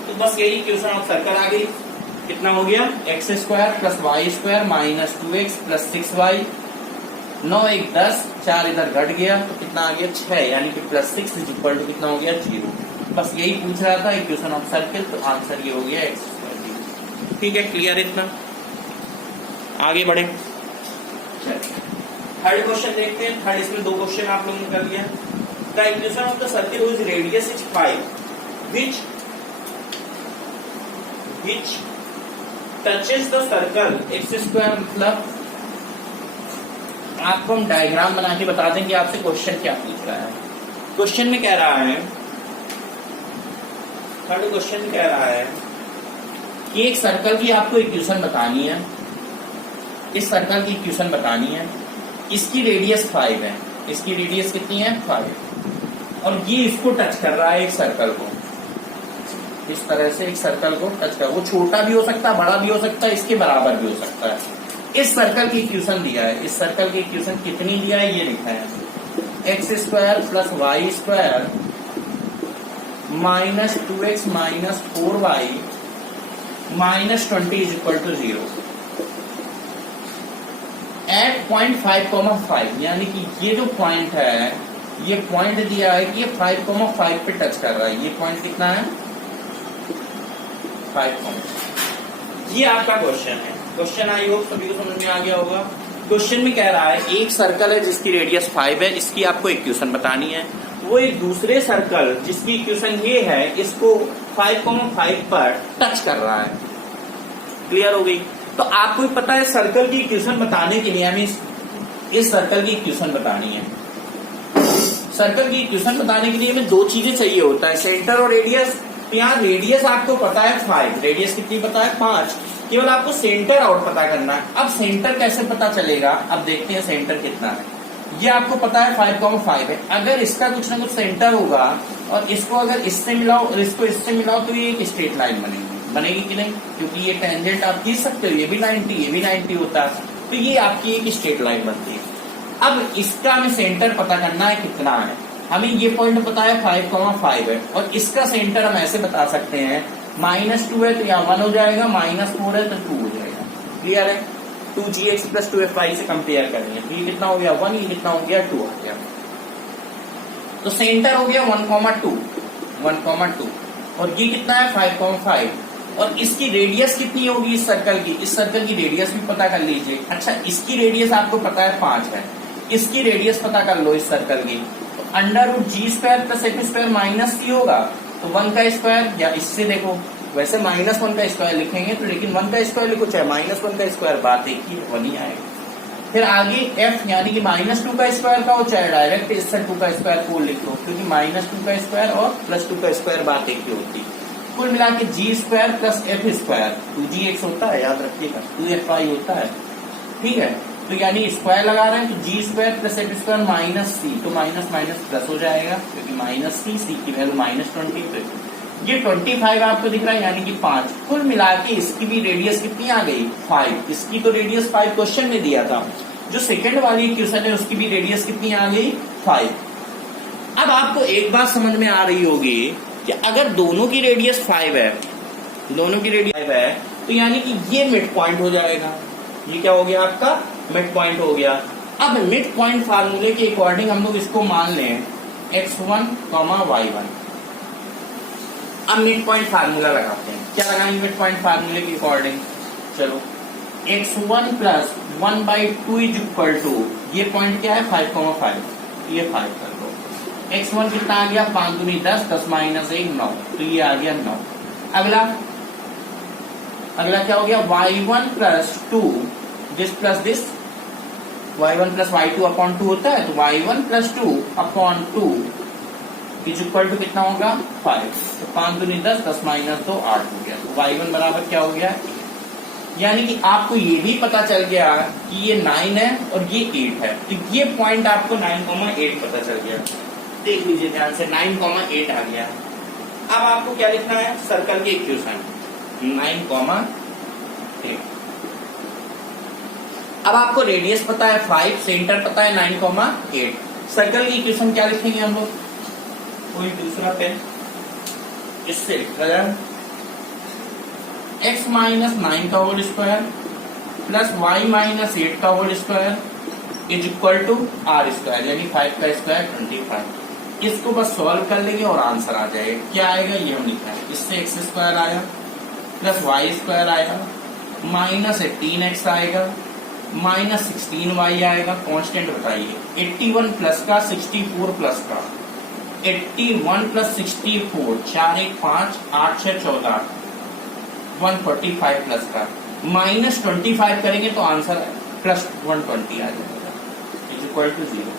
तो बस यही इक्वेशन ऑफ सर्कल आ गई। कितना हो गया x² + y² - 2x + 6y 9 1 10 4 इधर घट गया, तो कितना आ गया 6 यानी कि +6 = कितना हो गया 0। बस यही पूछ रहा था इक्वेशन ऑफ सर्कल, तो आंसर ये हो गया x²। ठीक है, क्लियर इतना। आगे बढ़े, थर्ड क्वेश्चन देखते हैं। थर्ड, इसमें 2 क्वेश्चन आप लोगों ने कर लिया। The equation of the circle whose radius is 5 which touches the circle x square, मतलब आपको हम डायग्राम बना के बता दें कि आपसे क्वेश्चन क्या पूछ रहा है। क्वेश्चन में कह रहा है, थर्ड क्वेश्चन में कह रहा है कि एक सर्कल की आपको इक्वेशन बतानी है, इस सर्कल की इक्वेशन बतानी है, इसकी रेडियस 5 है, इसकी रेडियस कितनी है 5, और ये इसको टच कर रहा है एक सर्कल को, इस तरह से एक सर्कल को टच कर, वो छोटा भी हो सकता है, बड़ा भी हो सकता है, इसके बराबर भी हो सकता है। इस सर्कल की इक्वेशन दिया है, इस सर्कल की इक्वेशन कितनी दिया है ये लिखा है, x square plus Y square minus 2x minus 4y minus 20 is equal to 0 at point 5,5, यानी कि ये जो पॉइंट है, ये पॉइंट दिया है कि ये 5,5 पे टच कर रहा है, ये पॉइंट कितना है 5. ये आपका क्वेश्चन है। क्वेश्चन आई होप सभी को समझ में आ गया होगा। क्वेश्चन में कह रहा है एक सर्कल है जिसकी रेडियस 5 है, इसकी आपको इक्वेशन बतानी है, वो एक दूसरे सर्कल जिसकी इक्वेशन ये है इसको 5,5 पर टच कर रहा है। क्लियर हो गई? तो आपको भी पता है सर्कल की इक्वेशन बताने के लिए हमें इस सर्कल की इक्वेशन बतानी है। सर्कल की इक्वेशन बताने के लिए हमें दो चीजें चाहिए होता है, सेंटर और रेडियस। यहाँ रेडियस आपको पता है 5, रेडियस कितनी पता है 5, केवल आपको सेंटर आउट पता करना है। अब सेंटर कैसे पता चलेगा, अब देखते हैं सेंटर कितना है। ये आपको पता है 5,5 है, अगर इसका कुछ ना कुछ सेंटर होगा और इसको अगर इससे मिलाओ और इसको इससे मिलाओ तो ये एक स्ट्रेट लाइन बनेगी कि नहीं, क्योंकि ये टेंजेंट आप खींच सकते हो, ये भी 90 ये भी 90 होता है, तो ये आपकी एक स्ट्रेट लाइन बनती है। अब इसका हमें सेंटर पता करना है कितना है, हमें ये पॉइंट पता है 5,5 है, और इसका सेंटर हम ऐसे बता सकते हैं -2 है तो यहाँ 1 हो जाएगा, -4 है तो 2 हो जाएगा। क्लियर है? 2gx प्लस 2fy से कंपेयर करेंगे तो ये कितना हो गया 1, ये कितना हो गया 2 आ गया। तो सेंटर हो गया 1,2 और ये कितना है 5,5, और इसकी रेडियस कितनी होगी इस सर्कल की, इस सर्कल की रेडियस भी पता कर लीजिए। अच्छा, इसकी रेडियस आपको पता है 5 है, इसकी रेडियस पता कर लो इस सर्कल की, तो √g² plus f² minus c होगा, तो 1 का स्क्वायर, या इससे देखो वैसे -1 का स्क्वायर लिखेंगे तो, लेकिन 1 का स्क्वायर लिखो चाहे -1 का स्क्वायर, बात एक ही 1 ही आएगा। फिर आगे f यानी कि -2 का स्क्वायर का हो, चाहे डायरेक्ट इससे 2 का स्क्वायर को लिख लो, क्योंकि -2 का स्क्वायर और +2 का स्क्वायर बात एक ही होती है। कुल मिला के g² प्लस f², 2gx होता है, याद रखिएगा, 2fy होता है, ठीक है। तो यानी स्क्वायर लगा रहे हैं तो g² plus f² minus c, तो माइनस माइनस प्लस हो जाएगा, क्योंकि -c की वैल्यू -20, तो ये 25 आपको दिख रहा है, यानी कि 5। कुल मिला के इसकी भी रेडियस कितनी आ गई 5, इसकी तो रेडियस 5 क्वेश्चन में दिया था, जो सेकंड वाली इक्वेशन है उसकी भी रेडियस कितनी आ गई 5। अब आपको एक बात समझ में आ रही होगी कि अगर दोनों की रेडियस 5 है, दोनों की रेडियस 5 है, तो यानी कि ये मिड पॉइंट हो जाएगा। ये क्या हो गया आपका मिड पॉइंट हो गया। अब मिड पॉइंट फार्मूले के अकॉर्डिंग हम लोग इसको मान लें x1, y1। अब मिड पॉइंट फार्मूला लगाते हैं, क्या लगाएंगे मिड पॉइंट फार्मूले के अकॉर्डिंग, चलो x1 plus 1/2 is equal to, ये पॉइंट क्या है 5,5, ये 5 कर दो। x1 कितना आ गया 5 दूनी 10, 10 माइनस 1 9, तो ये आ गया 9। अगला क्या हो गया y1 plus 2 this plus this, y1 plus y2 upon 2 होता है, तो y1 plus 2 upon 2 is equal to कितना होगा 5, तो 5 दूनी 10, 10 माइनस 2 8 हो गया, तो y1 बराबर क्या हो गया, यानी कि आपको ये भी पता चल गया कि ये 9 है और ये 8 है, तो ये पॉइंट आपको 9,8 पता चल गया। देख लीजिए ध्यान से, 9,8 आ गया। अब आपको क्या लिखना है, सर्कल की इक्वेशन 9,8। अब आपको रेडियस पता है 5, सेंटर पता है 9,8, सर्कल की इक्वेशन क्या लिखेंगे हम लोग, कोई दूसरा पेन इससे लिखा जाए, x माइनस 9 का whole square plus y minus 8 का whole square is equal to r square, यानी 5 का स्क्वायर 25। इसको बस सॉल्व कर लेंगे और आंसर आ जाएगा। क्या आएगा ये हम लिखा है, इससे x स्क्वायर आया प्लस y स्क्वायर आएगा माइनस 18x आएगा माइनस 16y आएगा, कांस्टेंट बताइए, 81 प्लस का 64 प्लस का, 81 प्लस 64, 4 1 5 8 6 14, 145 प्लस का, -25 करेंगे तो आंसर +120 आ जाएगा इज इक्वल टू 0।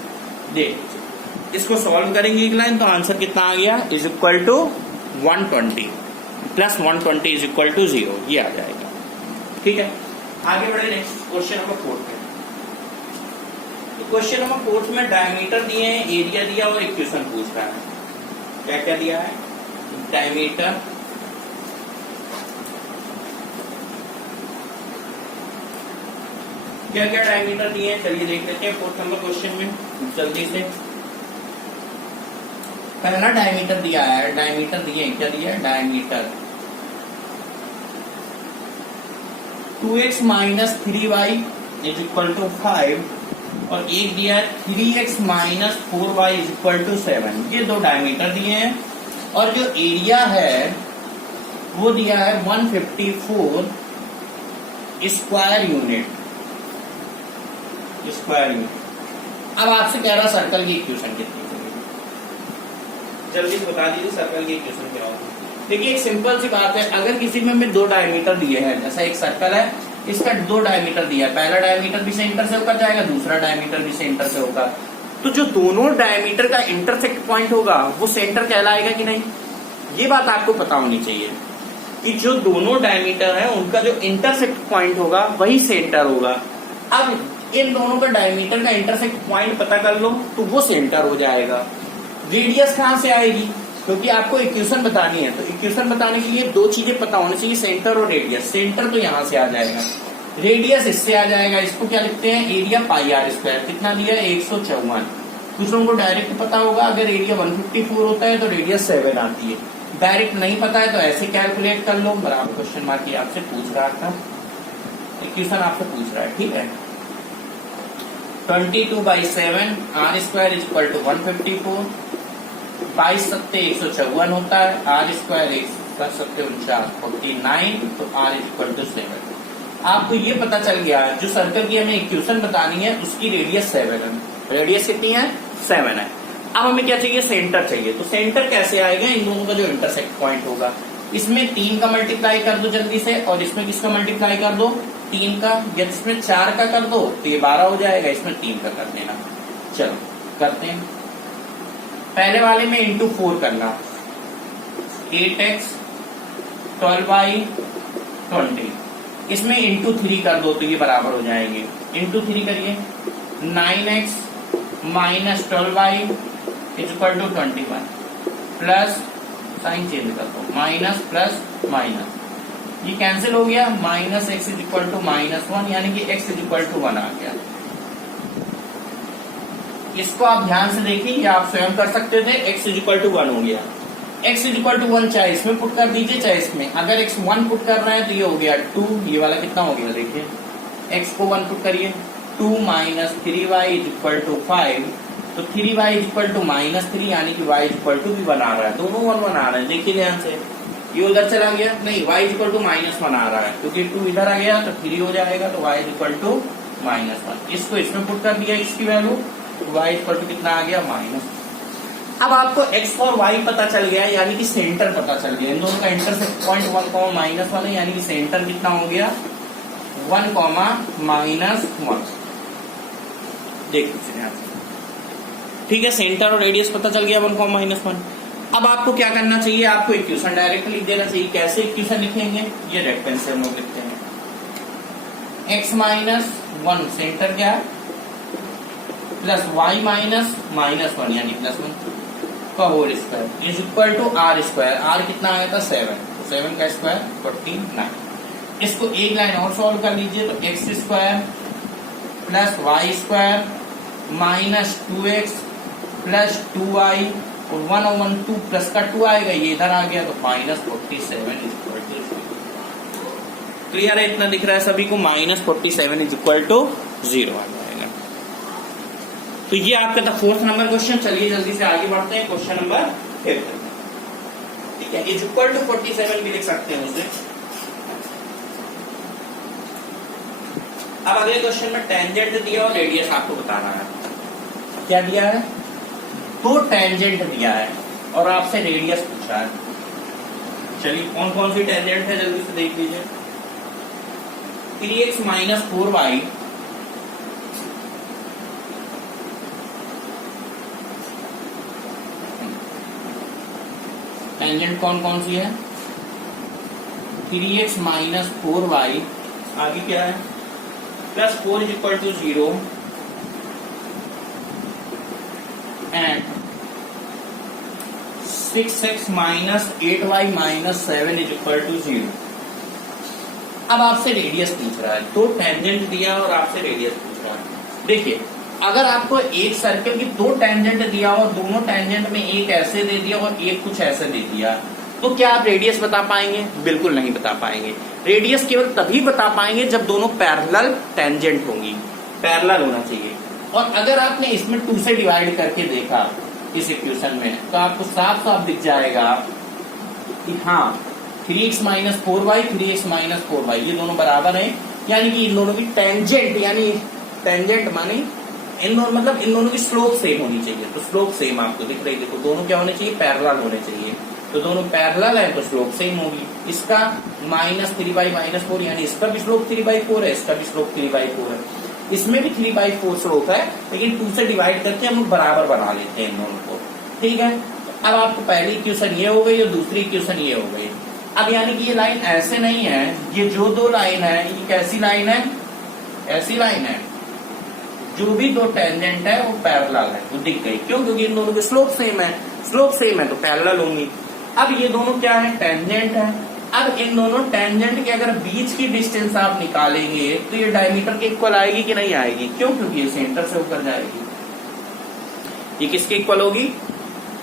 देख इसको सॉल्व करेंगे एक लाइन तो आंसर कितना आ गया is equal to 120 plus 120 is equal to 0, ये आ जाएगा। ठीक है, आगे बढ़े नेक्स्ट क्वेश्चन नंबर 4 पे। तो क्वेश्चन नंबर 4 में डायमीटर दिए हैं, एरिया दिया और इक्वेशन पूछ रहा है। क्या क्या दिया है, डायमीटर, क्या क्या डायमीटर दिए हैं चलिए देख लेते हैं 4 नंबर क्वेश्चन में जल्दी से। पहला डायमीटर दिया है, डायमीटर दिए हैं, क्या दिया है diameter 2x minus 3y is equal to 5 और एक दिया है 3x minus 4y is equal to 7। ये दो डायमीटर दिए हैं और जो एरिया है वो दिया है 154 स्क्वायर यूनिट। अब आपसे कह रहा सर्कल की इक्वेशन कितनी होगी, जल्दी बता दीजिए सर्कल की इक्वेशन क्या होगी। देखिए एक सिंपल सी बात है, अगर किसी में दो डायमीटर दिए हैं, जैसा एक सर्कल है इसका दो डायमीटर दिया है, पहला डायमीटर भी सेंटर से होकर जाएगा, दूसरा डायमीटर भी सेंटर से होगा, तो जो दोनों डायमीटर का इंटरसेक्ट पॉइंट होगा वो सेंटर कहलाएगा कि नहीं। ये बात आपको पता होनी चाहिए कि जो दोनों डायमीटर है उनका जो इंटरसेक्ट पॉइंट होगा वही सेंटर होगा। अब इन दोनों का डायमीटर का इंटरसेक्ट पॉइंट पता कर लो तो वो सेंटर हो जाएगा। रेडियस कहां से आएगी, क्योंकि आपको इक्वेशन बतानी है, तो इक्वेशन बताने के लिए दो चीजें पता होनी चाहिए, सेंटर और रेडियस। सेंटर तो यहां से आ जाएगा, रेडियस इससे आ जाएगा। इसको क्या लिखते हैं, एरिया पाई आर स्क्वायर। कितना दिया है 154। कुछ लोगों को डायरेक्ट पता होगा, अगर एरिया 154 होता है तो रेडियस 7 आती है। डायरेक्ट नहीं पता है तो ऐसे कैलकुलेट कर लो। बराबर क्वेश्चन मार्क आपसे पूछ रहा था, इक्वेशन आपसे पूछ रहा है, ठीक है। 22/7 r square is equal to 154, 22 सत्ते 154 होता है, आर स्क्वायर 49, तो आर इज इक्वल टू 7। आपको ये पता चल गया जो सर्कल की हमें इक्वेशन बतानी है उसकी रेडियस 7 है। रेडियस कितनी है 7 है। अब हमें क्या चाहिए, सेंटर चाहिए। तो सेंटर कैसे आएगा, इन दोनों का जो इंटरसेक्ट पॉइंट होगा, इसमें 3 का मल्टीप्लाई कर दो जल्दी से, और इसमें किसका मल्टीप्लाई कर दो 3 का, या इसमें 4 का कर दो तो ये 12 हो जाएगा, इसमें 3 का कर देना। चलो करते हैं, पहले वाले में इंटू 4 करना, 8x 12y 20, इसमें इंटू 3 कर दो तो ये बराबर हो जाएंगे। इंटू 3 करिए, 9x minus 12y is equal to 21 plus, sign change कर दो, माइनस प्लस माइनस, ये कैंसिल हो गया, minus x is equal to -1, यानी कि x इज इक्वल टू 1 आ गया। इसको आप ध्यान से देखिए, ये आप स्वयं कर सकते थे, x इज इक्वल टू 1 हो गया। x इज इक्वल टू 1 चाहे इसमें पुट कर दीजिए चाहे इसमें, अगर x 1 पुट कर रहे हैं तो ये हो गया 2, ये वाला कितना हो गया देखिए, x को 1 पुट करिए, 2 minus 3y is equal to 5, तो 3y इज इक्वल टू -3, यानी कि y इज इक्वल टू भी 1 आ रहा है, दोनों 1 आ रहे हैं। देखिए ध्यान से, ये उधर चला गया, नहीं y इज इक्वल टू -1 आ रहा है, क्योंकि 2 इधर आ गया तो 3 हो जाएगा, तो y इज इक्वल टू -1। इसको इसमें पुट कर दिया, इसकी वैल्यू, y इक्वल टू कितना आ गया -। अब आपको x और y पता चल गया, यानी कि सेंटर पता चल गया। इन दोनों का इंटरसेक्ट पॉइंट 1, -1 है, यानी कि सेंटर कितना हो गया 1, -1। देख लीजिए, ठीक है, सेंटर और रेडियस पता चल गया 1, -1। अब आपको क्या करना चाहिए, आपको इक्वेशन डायरेक्ट लिख देना चाहिए। कैसे इक्वेशन लिखेंगे, ये रेड पेन से हम लोग लिखते हैं, x -1 सेंटर क्या है, प्लस y -1 यानी +1 का whole square is equal to r square. R कितना आया था 7, 7 का स्क्वायर 49। इसको एक लाइन और सॉल्व कर लीजिए, तो x square plus y square minus 2x plus 2y, 1/2 plus का 2 आएगा, ये इधर आ गया, तो -47 इज इक्वल टू। क्लियर है, इतना दिख रहा है सभी को, -47 इज इक्वल टू 0 आ जाएगा। तो ये आपका था 4th नंबर क्वेश्चन। चलिए जल्दी से आगे बढ़ते हैं क्वेश्चन नंबर 5। ठीक है, इज इक्वल टू 47 भी लिख सकते हैं उसे। अब अगले क्वेश्चन में टेंजेंट दिया और रेडियस आपको बताना है। क्या दिया है, 2 टेंजेंट दिया है और आपसे रेडियस पूछा है। चलिए कौन कौन सी टेंजेंट है जल्दी से देख लीजिए। 3x माइनस 4y टेंजेंट कौन कौन सी है, 3x माइनस 4y, आगे क्या है, plus 4 is equal to 0 and 6x minus 8y minus 7 is equal to 0। अब आपसे रेडियस पूछ रहा है, दो टेंजेंट दिया और आपसे रेडियस पूछ रहा है। देखिए, अगर आपको एक सर्कल की दो टेंजेंट दिया और दोनों टेंजेंट में एक ऐसे दे दिया और एक कुछ ऐसे दे दिया, तो क्या आप रेडियस बता पाएंगे? बिल्कुल नहीं बता पाएंगे। रेडियस केवल तभी बता पाएंगे जब दोनों पैरेलल टेंजेंट होंगी, पैरेलल होना चाहिए। और अगर आपने इसमें 2 से डिवाइड करके देखा इस इक्वेशन में, तो आपको साफ साफ दिख जाएगा कि हाँ 3x minus 4y 3x minus 4y ये दोनों बराबर हैं, यानी कि इन दोनों की टेंजेंट, यानी टेंजेंट माने इन दोनों, मतलब इन दोनों की स्लोप सेम होनी चाहिए। तो स्लोप सेम आपको दिख रही है, तो दोनों क्या होने चाहिए, पैरेलल होने चाहिए। तो दोनों पैरेलल है तो स्लोप सेम होगी। इसका माइनस 3/, माइनस 4, यानी इसका भी स्लोप 3/4 है, इसका भी स्लोप 3/4 है, इसमें भी 3/4 स्लोप है, लेकिन 2 से डिवाइड करके हम लोग बराबर बना लेते हैं इन दोनों को। ठीक है, अब आपको पहली इक्वेशन ये हो गई और दूसरी इक्वेशन ये हो गई। अब यानी कि ये लाइन ऐसे नहीं है, ये जो दो लाइन है ये कैसी लाइन है, ऐसी लाइन है, जो भी दो टेंजेंट है वो पैरेलल है, वो दिख गई। क्यों? क्योंकि इन दोनों की स्लोप सेम है, स्लोप सेम है तो पैरेलल होंगी। अब ये दोनों क्या है, टेंजेंट है। अब इन दोनों टेंजेंट के अगर बीच की डिस्टेंस आप निकालेंगे तो ये डायमीटर के इक्वल आएगी कि नहीं आएगी? क्यों? क्योंकि ये सेंटर से होकर जाएगी। ये किसके इक्वल होगी?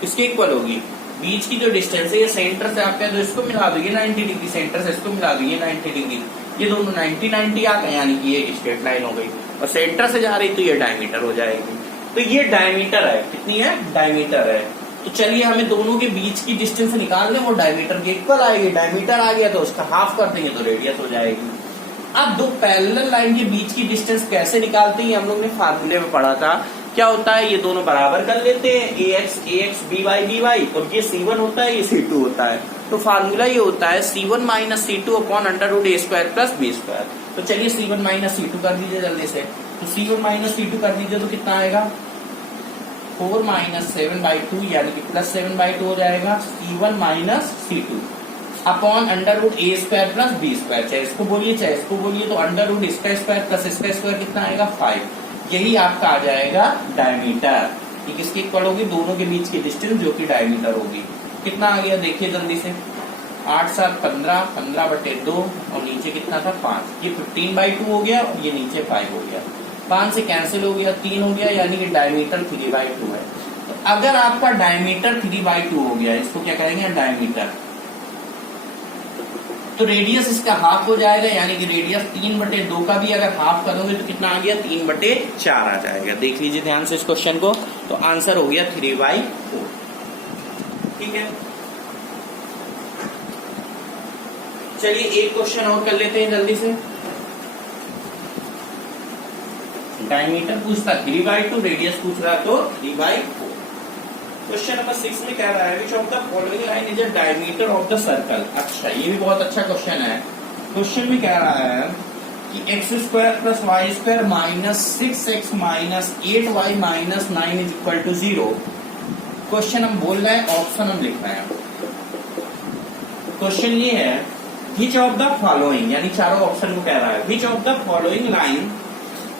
इसके इक्वल होगी। बीच की जो डिस्टेंस है ये सेंटर से आप कह दो इसको मिला दो, ये 90 डिग्री, सेंटर से इसको मिला दो, ये 90 डिग्री, ये दोनों 90 आ गए, यानी कि ये स्ट्रेट लाइन हो गई। और सेंटर से जा रही तो ये डायमीटर हो जाएगी। तो ये डायमीटर है, कितनी है, डायमीटर है। तो चलिए हमें दोनों के बीच की डिस्टेंस निकालने, वो डायमीटर के इक्वल आएगी। डायमीटर आ गया तो उसका हाफ कर देंगे तो रेडियस हो जाएगी। अब दो पैरेलल लाइन के बीच की डिस्टेंस कैसे निकालते हैं, हम लोग ने फार्मूले में पढ़ा था। क्या होता है, ये दोनों बराबर कर लेते हैं, ax by और ये c1 होता है, ये c2 होता है। तो फार्मूला ये होता है c1 minus c2 upon √a² plus b²। तो चलिए c1 माइनस c2 कर दीजिए जल्दी से। तो c1 माइनस c2 कर दीजिए तो कितना आएगा, 4 माइनस 7/2 यानी कि प्लस 7/2 हो जाएगा। c1 minus c2 upon √a² plus b², चाहे इसको बोलिए चाहे इसको बोलिए, तो √ इसका स्क्वायर प्लस इसका स्क्वायर कितना आएगा, 5। यही आपका आ जाएगा डायमीटर। ये किसके इक्वल होगी, दोनों के बीच की डिस्टेंस जो कि डायमीटर होगी। कितना आ गया देखिए जल्दी से, 8 7 15, 15/2 और नीचे कितना था 5, ये 15/2 हो गया और ये नीचे 5 हो गया। 5 से कैंसिल हो गया, 3 हो गया, यानी कि डायमीटर 3/2 है। तो अगर आपका डायमीटर 3/2 हो गया, इसको क्या करेंगे, डायमीटर, तो रेडियस इसका हाफ हो जाएगा, यानी कि रेडियस 3/2 का भी अगर हाफ करोगे तो कितना आ गया, 3/4 आ जाएगा। देख लीजिए ध्यान से इस क्वेश्चन को, तो आंसर हो गया 3/4। ठीक है, चलिए एक क्वेश्चन और कर लेते हैं जल्दी से। डायमीटर पूछता 3/2, रेडियस पूछ रहा तो 3/4। क्वेश्चन नंबर 6 में कह रहा है which of the following line is a diameter of the circle. अच्छा, ये भी बहुत अच्छा क्वेश्चन है। क्वेश्चन में कह रहा है कि x² plus y² minus 6x minus 8y minus 9 is equal to 0। Question हम बोल रहे हैं, ऑप्शन हम लिख रहे हैं। क्वेश्चन ये है विच ऑफ द फॉलोइंग, यानी चारों ऑप्शन को कह रहा है, which of the following line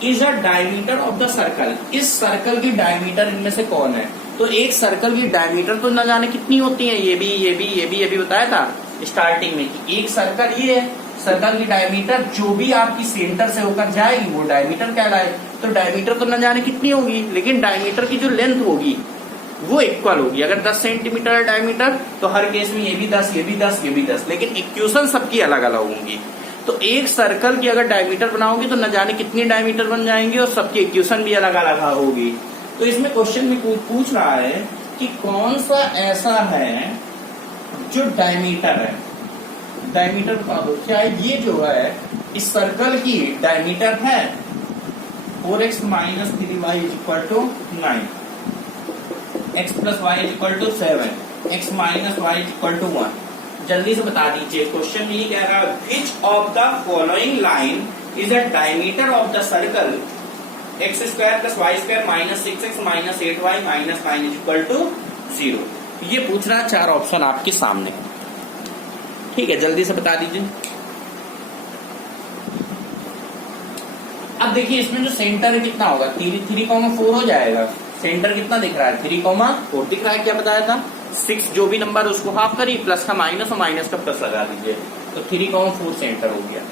is a diameter of the circle. इस सर्कल की डायमीटर इनमें से कौन है? तो एक सर्कल की डायमीटर तो न जाने कितनी होती है, ये भी बताया था स्टार्टिंग में कि एक सर्कल ये है, सर्कल की डायमीटर जो भी आपकी सेंटर से होकर जाएगी वो डायमीटर कहलाए। तो डायमीटर तो न जाने कितनी होगी, लेकिन डायमीटर की जो लेंथ होगी वो इक्वल होगी। अगर 10 सेंटीमीटर है डायमीटर तो हर केस में ये भी 10, ये भी 10, ये भी 10, लेकिन इक्वेशन सबकी अलग अलग होंगी। तो एक सर्कल की अगर डायमीटर बनाओगे तो न जाने कितनी डायमीटर बन जाएंगे और सबकी इक्वेशन भी अलग अलग होगी। तो इसमें क्वेश्चन में पूछ रहा है कि कौन सा ऐसा है जो डायमीटर है, डायमीटर बता दो। क्या ये जो है इस सर्कल की डायमीटर है 4x minus 3y is equal to 9, x plus y is equal to 7, x minus y is equal to 1। जल्दी से बता दीजिए, क्वेश्चन ये कह रहा है which of the following line is the diameter of the circle x square plus Y square minus 6x minus 8y minus 9 is equal to 0। ये पूछ रहा है, 4 ऑप्शन आपके सामने, ठीक है, जल्दी से बता दीजिए। अब देखिए इसमें जो सेंटर है कितना होगा, 3,4 हो जाएगा। सेंटर कितना दिख रहा है, 3,4 दिख रहा है। क्या बताया था, 6 जो भी नंबर उसको हाफ करिए, प्लस का माइनस और माइनस का प्लस लगा दीजिए, तो 3,4 सेंटर हो गया।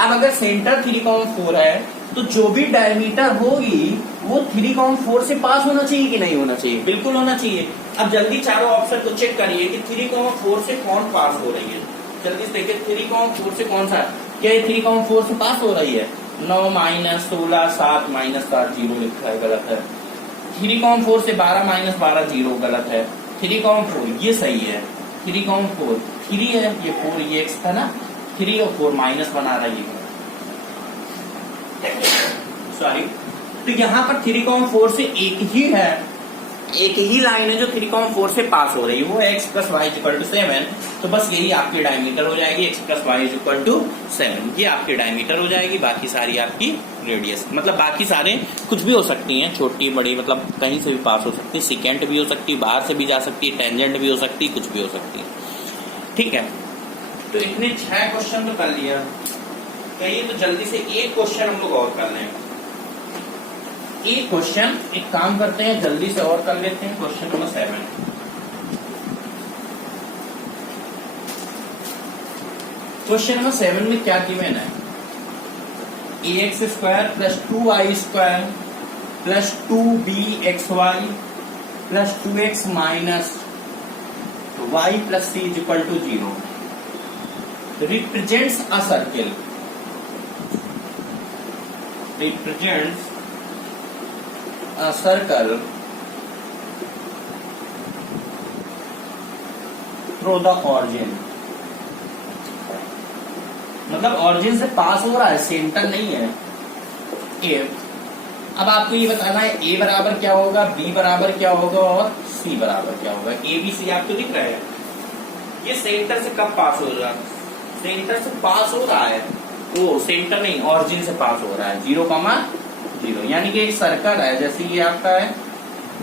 अब अगर सेंटर 3,4 है तो जो भी डायमीटर होगी वो 3,4 से पास होना चाहिए कि नहीं होना चाहिए, बिल्कुल होना चाहिए। अब जल्दी चारों ऑप्शन को चेक करिए कि 3,4 से कौन पास हो रही है। जल्दी से देखिए 3,4 से कौन सा, क्या ये 3,4 से पास हो रही है, 9 माइनस 16 7 माइनस 7 0 लिखा है, गलत है। 3,4 से 12 माइनस 12 0 गलत है। 3,4 ये सही है, 3,4 3 है, ये 4 ये x था ना, 3 और 4 माइनस बना रही है, सॉरी। तो यहाँ पर 3,4 से एक ही है, एक ही लाइन है जो 3,4 से पास हो रही है, वो है x plus y equal to 7। तो बस यही आपकी डायमीटर हो जाएगी, x plus y equal to 7, ये आपकी डायमीटर हो जाएगी। बाकी सारी आपकी रेडियस, मतलब बाकी सारे कुछ भी हो सकती हैं, छोटी बड़ी, मतलब कहीं से भी पास हो सकती है, सिकेंट भी हो सकती है, बाहर से भी जा सकती है, टेंजेंट भी हो सकती है, कुछ भी हो सकती है, ठीक है। तो इतने 6 क्वेश्चन तो कर लिया, कहिए तो जल्दी से एक क्वेश्चन हम लोग और कर लें। एक क्वेश्चन, एक काम करते हैं जल्दी से और कर लेते हैं, क्वेश्चन नंबर 7। क्वेश्चन नंबर 7 में क्या गिवन है, ax square plus 2y square plus 2bxy plus 2x minus y plus c is equal to 0 represents a circle, represents a circle through the origin, मतलब ऑरिजिन से पास हो रहा है, centre नहीं है। ए, अब आपको ये बताना है a बराबर क्या होगा, b बराबर क्या होगा और c बराबर क्या होगा। a b c आपको दिख रहा है, ये सेंटर से कब पास हो रहा है, सेंटर से पास हो रहा है, वो सेंटर नहीं, ऑरिजिन से पास हो रहा है, 0,0, यानी कि एक सर्कल है, जैसे ये आपका है,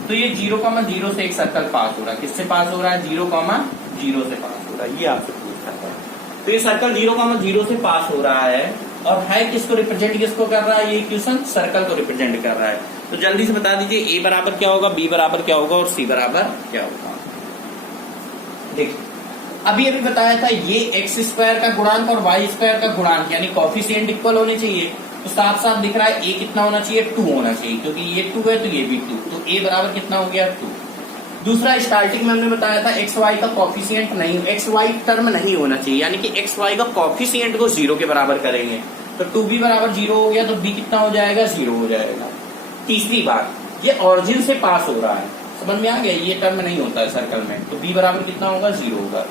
तो ये 0,0 से एक सर्कल पास हो रहा है। किससे पास हो रहा है, 0,0 से पास हो रहा है, ये आपसे पूछ रहा है। तो ये सर्कल 0,0 से पास हो रहा है, और है किसको रिप्रेजेंट, किसको कर रहा है, ये इक्वेशन सर्कल को रिप्रेजेंट कर रहा है। तो जल्दी से बता दीजिए a बराबर क्या होगा, b बराबर क्या होगा और c बराबर क्या होगा। देखिए अभी बताया था, ये एक्स स्क्वायर का गुणांक और वाई स्क्वायर का गुणांक यानी कॉफिशिएंट इक्वल होने चाहिए। तो साफ साफ दिख रहा है a कितना होना चाहिए, 2 होना चाहिए, क्योंकि ये 2 है तो ये भी 2, तो a बराबर कितना हो गया, 2। दूसरा, स्टार्टिंग में हमने बताया था एक्स वाई का कॉफिशिएंट नहीं, एक्स वाई टर्म नहीं होना चाहिए, यानी कि एक्स वाई का कॉफिशिएंट को 0 के बराबर करेंगे, तो 2b बराबर 0 हो गया, तो b कितना हो जाएगा, 0 हो जाएगा। तीसरी बात, ये ऑरिजिन से पास हो रहा है, समझ में आ गया, ये टर्म नहीं होता है सर्कल में, तो b बराबर कितना होगा, 0 होगा।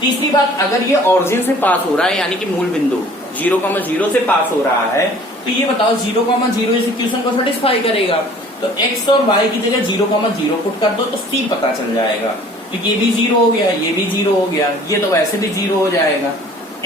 तीसरी बात, अगर ये ऑरिजिन से पास हो रहा है, यानी कि मूल बिंदु 0,0 से पास हो रहा है, तो ये बताओ 0,0 इस इक्वेशन को सेटिस्फाई करेगा। तो x और y की जगह 0,0 पुट कर दो तो c पता चल जाएगा, तो ये भी 0 हो गया, ये भी 0 हो गया, ये तो वैसे भी 0 हो जाएगा,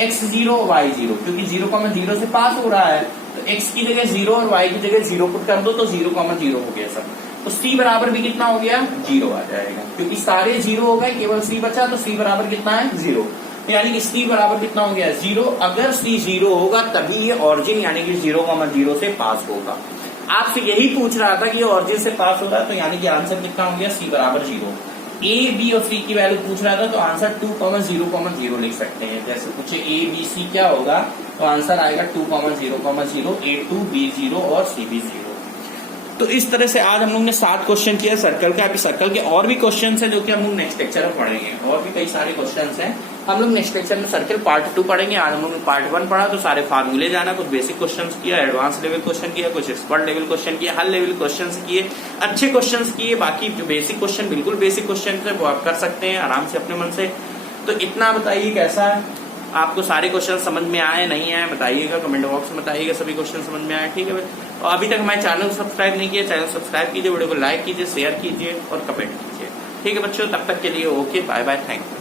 x 0 y 0, क्योंकि 0,0 से पास हो रहा है, तो x की जगह 0 और y की जगह 0 पुट कर दो तो 0,0 हो गया सब। तो c बराबर भी कितना हो गया, 0 आ जाएगा, क्योंकि सारे 0 हो गए, केवल c बचा, तो c बराबर कितना है, 0, यानी कि c बराबर कितना हो गया, 0। अगर c 0 होगा तभी ये ऑरिजिन यानी कि 0,0 से पास होगा। आपसे यही पूछ रहा था कि ये ऑरिजिन से पास हो रहा है, तो यानी कि आंसर कितना हो गया, c बराबर 0। a b और c की वैल्यू पूछ रहा था, तो आंसर 2,0,0 लिख सकते हैं। जैसे पूछे a b c क्या होगा, तो आंसर आएगा 2,0,0, a 2 b 0 और c भी 0। तो इस तरह से आज हम लोग ने 7 क्वेश्चन किया सर्कल का। अभी सर्कल के और भी क्वेश्चन हैं जो कि हम लोग नेक्स्ट लेक्चर में पढ़ेंगे, और भी कई सारे क्वेश्चन हैं, हम लोग नेक्स्ट लेक्चर में सर्कल पार्ट 2 पढ़ेंगे। आज हम लोग ने पार्ट 1 पढ़ा, तो सारे फार्मूले जाना, कुछ बेसिक क्वेश्चन किया, एडवांस लेवल क्वेश्चन किया, कुछ एक्सपर्ट लेवल क्वेश्चन किया, हर लेवल क्वेश्चन किए, अच्छे क्वेश्चन किए। बाकी जो बेसिक क्वेश्चन, बिल्कुल बेसिक क्वेश्चन है, वो आप कर सकते हैं आराम से अपने मन से। तो इतना बताइए कैसा है, आपको सारे क्वेश्चन समझ में आए नहीं आए, बताइएगा, कमेंट बॉक्स में बताइएगा सभी क्वेश्चन समझ में आए, ठीक है। और अभी तक हमारे चैनल को सब्सक्राइब नहीं किया, चैनल सब्सक्राइब कीजिए, वीडियो को लाइक कीजिए, शेयर कीजिए और कमेंट कीजिए, ठीक है बच्चों। तब तक के लिए okay, bye bye, thank you.